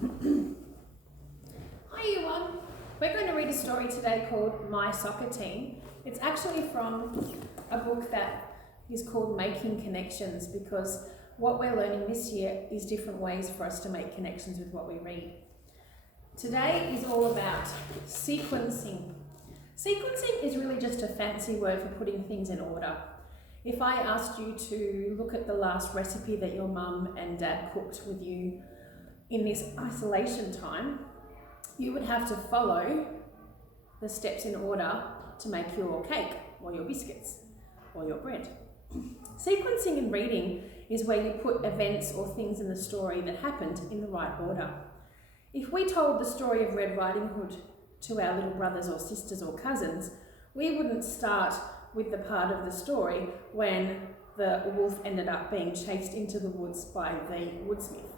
Hi everyone, we're going to read a story today called My Soccer Team. It's actually from a book that is called Making Connections, because what we're learning this year is different ways for us to make connections with what we read. Today is all about sequencing. Sequencing is really just a fancy word for putting things in order. If I asked you to look at the last recipe that your mum and dad cooked with you in this isolation time, you would have to follow the steps in order to make your cake or your biscuits or your bread. Sequencing in reading is where you put events or things in the story that happened in the right order. If we told the story of Red Riding Hood to our little brothers or sisters or cousins, we wouldn't start with the part of the story when the wolf ended up being chased into the woods by the woodsmith.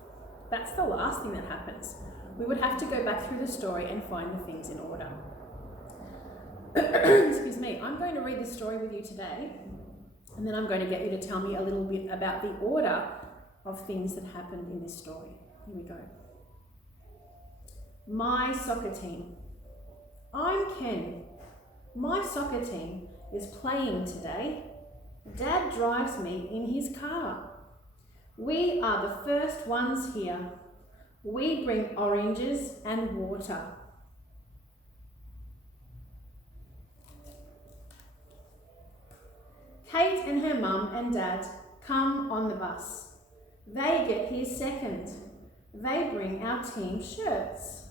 That's the last thing that happens. We would have to go back through the story and find the things in order. Excuse me, I'm going to read this story with you today, and then I'm going to get you to tell me a little bit about the order of things that happened in this story. Here we go. My soccer team. I'm Ken. My soccer team is playing today. Dad drives me in his car. We are the first ones here. We bring oranges and water. Kate and her mum and dad come on the bus. They get here second. They bring our team shirts.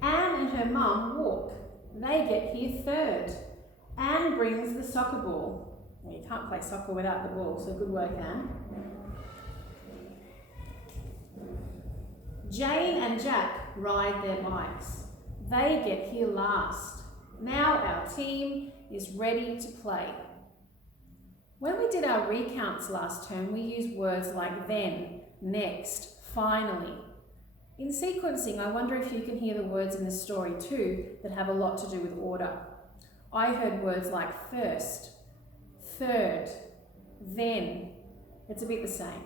Anne and her mum walk. They get here third. Anne brings the soccer ball. Well, you can't play soccer without the ball, so good work, Anne. Jane and Jack ride their bikes. They get here last. Now our team is ready to play. When we did our recounts last term, we used words like then, next, finally. In sequencing, I wonder if you can hear the words in this story too that have a lot to do with order. I heard words like first, third, then. It's a bit the same.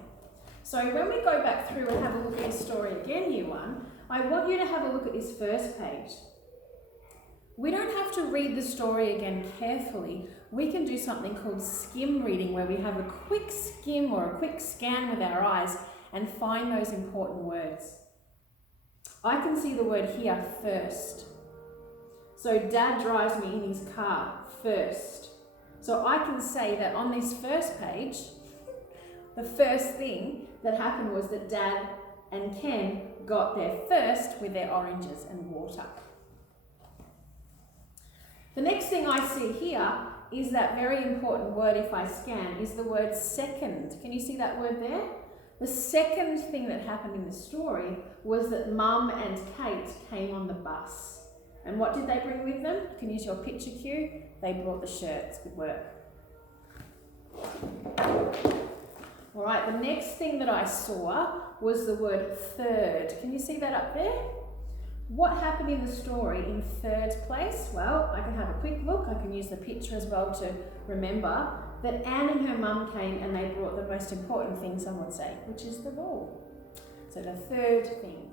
So when we go back through and have a look at this story again, year one, I want you to have a look at this first page. We don't have to read the story again carefully. We can do something called skim reading, where we have a quick skim or a quick scan with our eyes and find those important words. I can see the word here, first. So Dad drives me in his car, first. So I can say that on this first page, the first thing that happened was that Dad and Ken got there first with their oranges and water. The next thing I see here is that very important word, if I scan, is the word second. Can you see that word there? The second thing that happened in the story was that Mum and Kate came on the bus. And what did they bring with them? You can use your picture cue. They brought the shirts. Good work. All right, the next thing that I saw was the word third. Can you see that up there? What happened in the story in third place? Well, I can have a quick look. I can use the picture as well to remember that Anne and her mum came and they brought the most important thing, some would say, which is the ball. So the third thing.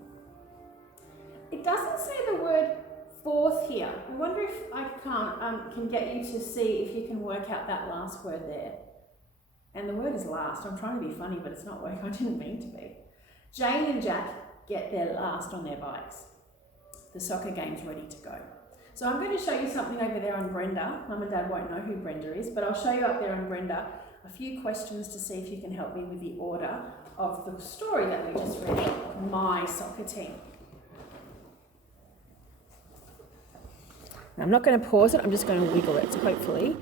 It doesn't say the word fourth here. I wonder if I can get you to see if you can work out that last word there. And the word is last. I'm trying to be funny, but it's not working. I didn't mean to be. Jane and Jack get there last on their bikes. The soccer game's ready to go. So I'm going to show you something over there on Brenda. Mum and Dad won't know who Brenda is, but I'll show you up there on Brenda a few questions to see if you can help me with the order of the story that we just read, My Soccer Team. Now, I'm not going to pause it, I'm just going to wiggle it. So hopefully,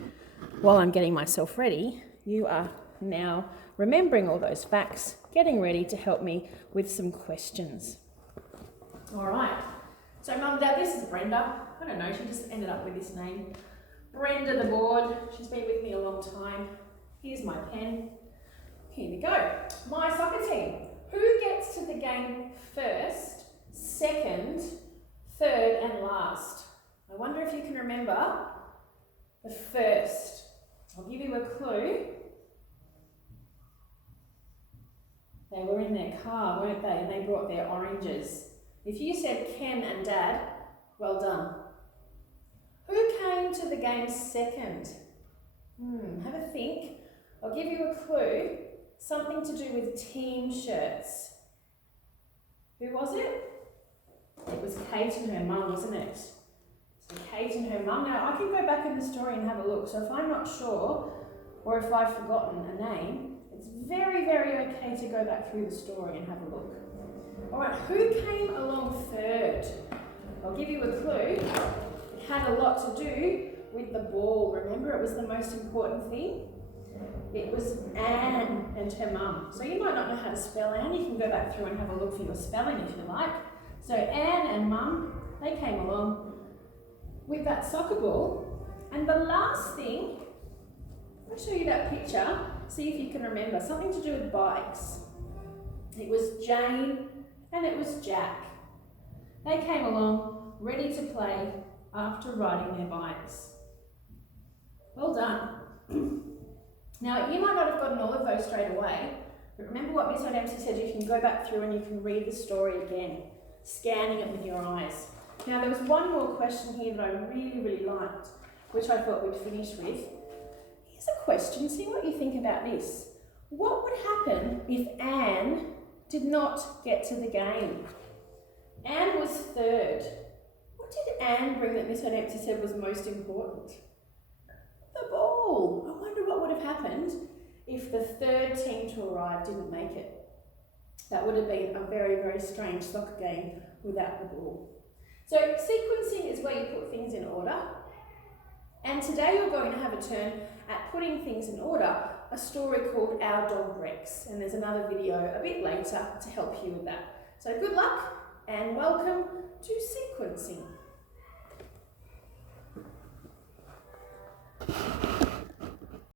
while I'm getting myself ready, you are now remembering all those facts, getting ready to help me with some questions. All right. So Mum and Dad, this is Brenda. I don't know, she just ended up with this name. Brenda the board. She's been with me a long time. Here's my pen. Here we go. My soccer team. Who gets to the game first, second, third and last? I wonder if you can remember But first, I'll give you a clue. They were in their car, weren't they? And they brought their oranges. If you said Ken and Dad, well done. Who came to the game second? Have a think. I'll give you a clue. Something to do with team shirts. Who was it? It was Kate and her mum, wasn't it? So Kate and her mum. Now, I can go back in the story and have a look. So if I'm not sure, or if I've forgotten a name, it's very, very okay to go back through the story and have a look. All right, who came along third? I'll give you a clue. It had a lot to do with the ball. Remember, it was the most important thing? It was Anne and her mum. So you might not know how to spell Anne. You can go back through and have a look for your spelling if you like. So Anne and mum, they came along with that soccer ball. And the last thing, I'll show you that picture, see if you can remember, something to do with bikes. It was Jane and it was Jack. They came along ready to play after riding their bikes. Well done. Now, you might not have gotten all of those straight away, but remember what Miss O'Dempsey said, you can go back through and you can read the story again, scanning it with your eyes. Now, there was one more question here that I really, really liked, which I thought we'd finish with. Here's a question, see what you think about this. What would happen if Anne did not get to the game? Anne was third. What did Anne bring that Miss O'Dempsey said was most important? The ball. I wonder what would have happened if the third team to arrive didn't make it. That would have been a very, very strange soccer game without the ball. So sequencing is where you put things in order. And today you're going to have a turn at putting things in order, a story called Our Dog Rex. And there's another video a bit later to help you with that. So good luck and welcome to sequencing.